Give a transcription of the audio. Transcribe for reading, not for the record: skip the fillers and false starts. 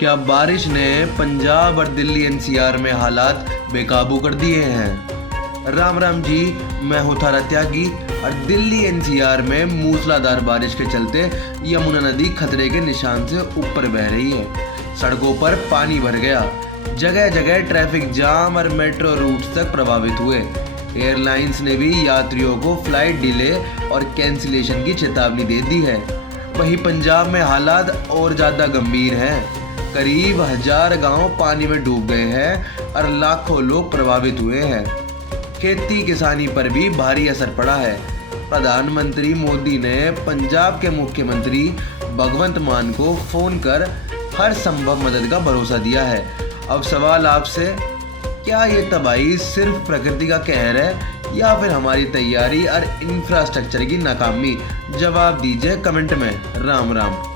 क्या बारिश ने पंजाब और दिल्ली एनसीआर में हालात बेकाबू कर दिए हैं? राम राम जी, मैं हूँ थारा त्यागी और दिल्ली एनसीआर में मूसलाधार बारिश के चलते यमुना नदी खतरे के निशान से ऊपर बह रही है। सड़कों पर पानी भर गया, जगह जगह ट्रैफिक जाम और मेट्रो रूट्स तक प्रभावित हुए। एयरलाइंस ने भी यात्रियों को फ्लाइट डिले और कैंसिलेशन की चेतावनी दे दी है। वहीं पंजाब में हालात और ज़्यादा गंभीर हैं। करीब 1000 गांव पानी में डूब गए हैं और लाखों लोग प्रभावित हुए हैं। खेती किसानी पर भी भारी असर पड़ा है। प्रधानमंत्री मोदी ने पंजाब के मुख्यमंत्री भगवंत मान को फ़ोन कर हर संभव मदद का भरोसा दिया है। अब सवाल आपसे, क्या ये तबाही सिर्फ प्रकृति का कहर है या फिर हमारी तैयारी और इंफ्रास्ट्रक्चर की नाकामी? जवाब दीजिए कमेंट में। राम राम।